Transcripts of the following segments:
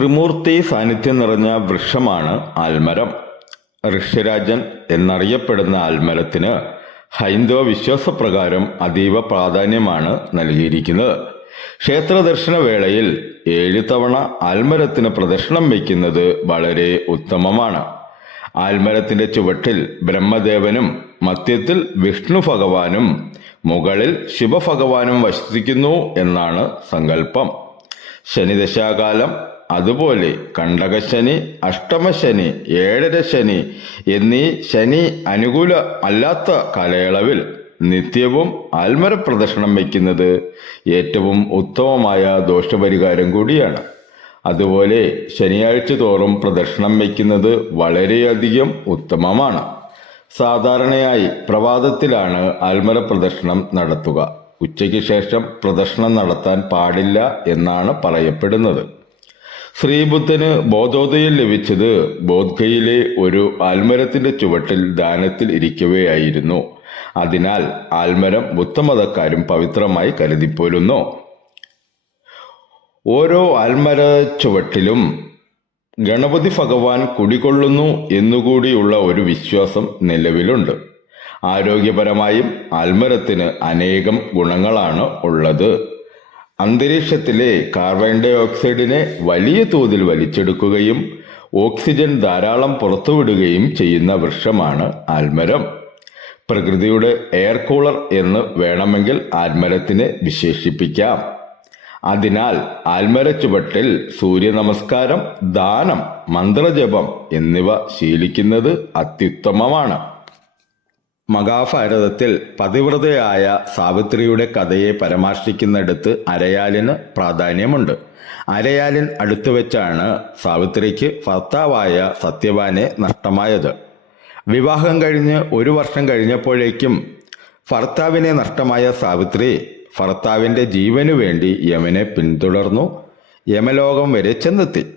ത്രിമൂർത്തി സാന്നിധ്യം നിറഞ്ഞ വൃക്ഷമാണ് ആൽമരം. ഋഷ്യരാജൻ എന്നറിയപ്പെടുന്ന ആൽമരത്തിന് ഹൈന്ദവ വിശ്വാസപ്രകാരം അതീവ പ്രാധാന്യമാണ് നൽകിയിരിക്കുന്നത്. ക്ഷേത്ര ദർശന വേളയിൽ ഏഴ് തവണ ആൽമരത്തിന് പ്രദർശനം വയ്ക്കുന്നത് വളരെ ഉത്തമമാണ്. ആൽമരത്തിന്റെ ചുവട്ടിൽ ബ്രഹ്മദേവനും മധ്യത്തിൽ വിഷ്ണു ഭഗവാനും മുകളിൽ ശിവഭഗവാനും വസിക്കുന്നു എന്നാണ് സങ്കല്പം. ശനിദശാകാലം അതുപോലെ കണ്ടകശനി അഷ്ടമശനി ഏഴര ശനി എന്നീ ശനി അനുകൂല അല്ലാത്ത കാലയളവിൽ നിത്യവും ആൽമര പ്രദർശനം വയ്ക്കുന്നത് ഏറ്റവും ഉത്തമമായ ദോഷപരിഹാരം കൂടിയാണ്. അതുപോലെ ശനിയാഴ്ച തോറും പ്രദക്ഷിണം വയ്ക്കുന്നത് വളരെയധികം ഉത്തമമാണ്. സാധാരണയായി പ്രഭാതത്തിലാണ് ആൽമര പ്രദക്ഷിണം നടത്തുക. ഉച്ചയ്ക്ക് ശേഷം പ്രദർശനം നടത്താൻ പാടില്ല എന്നാണ് പറയപ്പെടുന്നത്. ശ്രീബുദ്ധന് ബോധോദയം ലഭിച്ചത് ബോധ്ഗയിലെ ഒരു ആൽമരത്തിന്റെ ചുവട്ടിൽ ദാനത്തിൽ ഇരിക്കവെയായിരുന്നു. അതിനാൽ ആൽമരം ബുദ്ധമതക്കാരും പവിത്രമായി കരുതിപ്പോരുന്നു. ഓരോ ആൽമര ചുവട്ടിലും ഗണപതി ഭഗവാൻ കുടികൊള്ളുന്നു എന്നുകൂടിയുള്ള ഒരു വിശ്വാസം നിലവിലുണ്ട്. ആരോഗ്യപരമായും ആൽമരത്തിന് അനേകം ഗുണങ്ങളാണ് ഉള്ളത്. അന്തരീക്ഷത്തിലെ കാർബൺ ഡൈ ഓക്സൈഡിനെ വലിയ തോതിൽ വലിച്ചെടുക്കുകയും ഓക്സിജൻ ധാരാളം പുറത്തുവിടുകയും ചെയ്യുന്ന വൃക്ഷമാണ് ആൽമരം. പ്രകൃതിയുടെ എയർ കൂളർ എന്ന് വേണമെങ്കിൽ ആൽമരത്തിനെ വിശേഷിപ്പിക്കാം. അതിനാൽ ആൽമര ചുവട്ടിൽ സൂര്യ നമസ്കാരം ദാനം മന്ത്രജപം എന്നിവ ശീലിക്കുന്നത് അത്യുത്തമമാണ്. മഹാഭാരതത്തിൽ പതിവ്രതയായ സാവിത്രിയുടെ കഥയെ പരാമർശിക്കുന്നിടത്ത് അരയാലിന് പ്രാധാന്യമുണ്ട്. അരയാലിൻ അടുത്തു വെച്ചാണ് സാവിത്രിക്ക് ഭർത്താവായ സത്യവാനെ നഷ്ടമായത്. വിവാഹം കഴിഞ്ഞ് ഒരു വർഷം കഴിഞ്ഞപ്പോഴേക്കും ഭർത്താവിനെ നഷ്ടമായ സാവിത്രി ഭർത്താവിന്റെ ജീവനു വേണ്ടി യമനെ പിന്തുടർന്നു. യമലോകം വരെ ചെന്നെത്തി.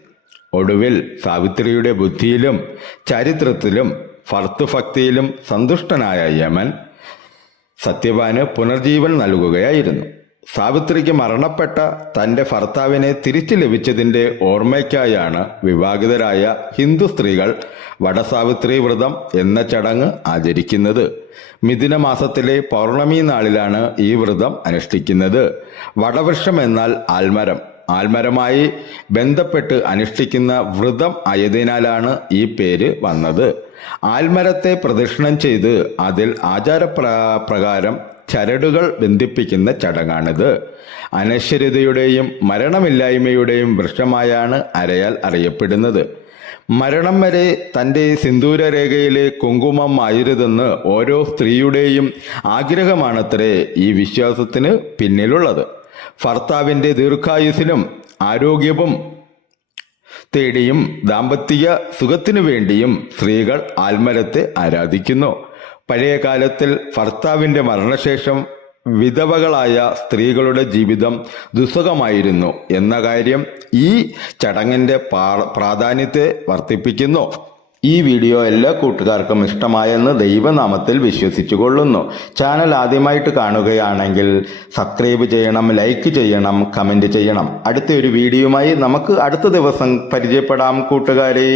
ഒടുവിൽ സാവിത്രിയുടെ ബുദ്ധിയിലും ചരിത്രത്തിലും ഭർത്തൃഭക്തിയിലും സന്തുഷ്ടനായ യമൻ സത്യവാന് പുനർജീവൻ നൽകുകയായിരുന്നു. സാവിത്രിക്ക് മരണപ്പെട്ട തന്റെ ഭർത്താവിനെ തിരിച്ചു ലഭിച്ചതിന്റെ ഓർമ്മയ്ക്കായാണ് വിവാഹിതരായ ഹിന്ദു സ്ത്രീകൾ വടസാവിത്രി വ്രതം എന്ന ചടങ്ങ് ആചരിക്കുന്നത്. മിഥുന മാസത്തിലെ പൗർണമി നാളിലാണ് ഈ വ്രതം അനുഷ്ഠിക്കുന്നത്. വടവൃക്ഷം എന്നാൽ ആൽമരം. ആൽമരമായി ബന്ധപ്പെട്ട് അനുഷ്ഠിക്കുന്ന വ്രതം ആയതിനാലാണ് ഈ പേര് വന്നത്. ആൽമരത്തെ പ്രദക്ഷിണം ചെയ്ത് അതിൽ ആചാരപ്രകാരം പ്രകാരം ചരടുകൾ ബന്ധിപ്പിക്കുന്ന ചടങ്ങാണിത്. അനശ്വരതയുടെയും മരണമില്ലായ്മയുടെയും വൃക്ഷമായാണ് അരയാൽ അറിയപ്പെടുന്നത്. മരണം വരെ തന്റെ സിന്ദൂരരേഖയിലെ കുങ്കുമം ആയിരുതെന്ന് ഓരോ സ്ത്രീയുടെയും ആഗ്രഹമാണത്രേ ഈ വിശ്വാസത്തിന് പിന്നിലുള്ളത്. ഭർത്താവിന്റെ ദീർഘായുസിനും ആരോഗ്യവും തേടിയും ദാമ്പത്യ സുഖത്തിനു വേണ്ടിയും സ്ത്രീകൾ ആൽമരത്തെ ആരാധിക്കുന്നു. പഴയ കാലത്തിൽ ഭർത്താവിന്റെ മരണശേഷം വിധവകളായ സ്ത്രീകളുടെ ജീവിതം ദുസ്സുഖമായിരുന്നു എന്ന കാര്യം ഈ ചടങ്ങിന്റെ പ്രാധാന്യത്തെ വർദ്ധിപ്പിക്കുന്നു. ഈ വീഡിയോ എല്ലാ കൂട്ടുകാർക്കും ഇഷ്ടമായെന്ന് ദൈവനാമത്തിൽ വിശ്വസിച്ചു കൊള്ളുന്നു ചാനൽ ആദ്യമായിട്ട് കാണുകയാണെങ്കിൽ സബ്സ്ക്രൈബ് ചെയ്യണം ലൈക്ക് ചെയ്യണം കമന്റ് ചെയ്യണം. അടുത്ത ഒരു വീഡിയോയുമായി നമുക്ക് അടുത്ത ദിവസം പരിചയപ്പെടാം കൂട്ടുകാരേ.